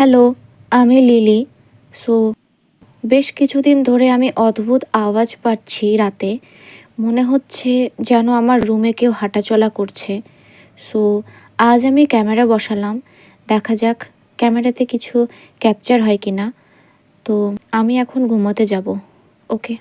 Hello, আমি lily. So বেশ কিছুদিন ধরে আমি অদ্ভুত আওয়াজ পাচ্ছি রাতে। মনে হচ্ছে যেন আমার রুমে কেউ হাঁটাচলা করছে। সো আজ আমি ক্যামেরা বসালাম। দেখা যাক ক্যামেরাতে কিছু ক্যাপচার হয় কিনা। তো আমি এখন ঘুমোতে যাব। ওকে।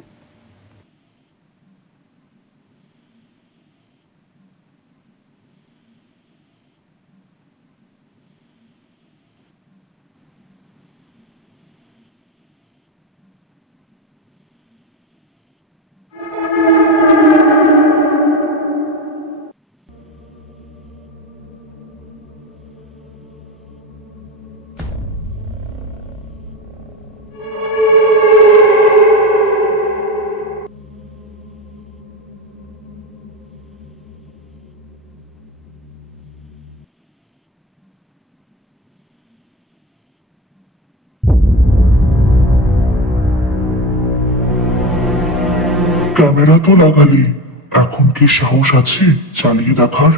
ক্যামেরা তো লাগালি, এখন কি সাহস আছে চালিয়ে দেখার?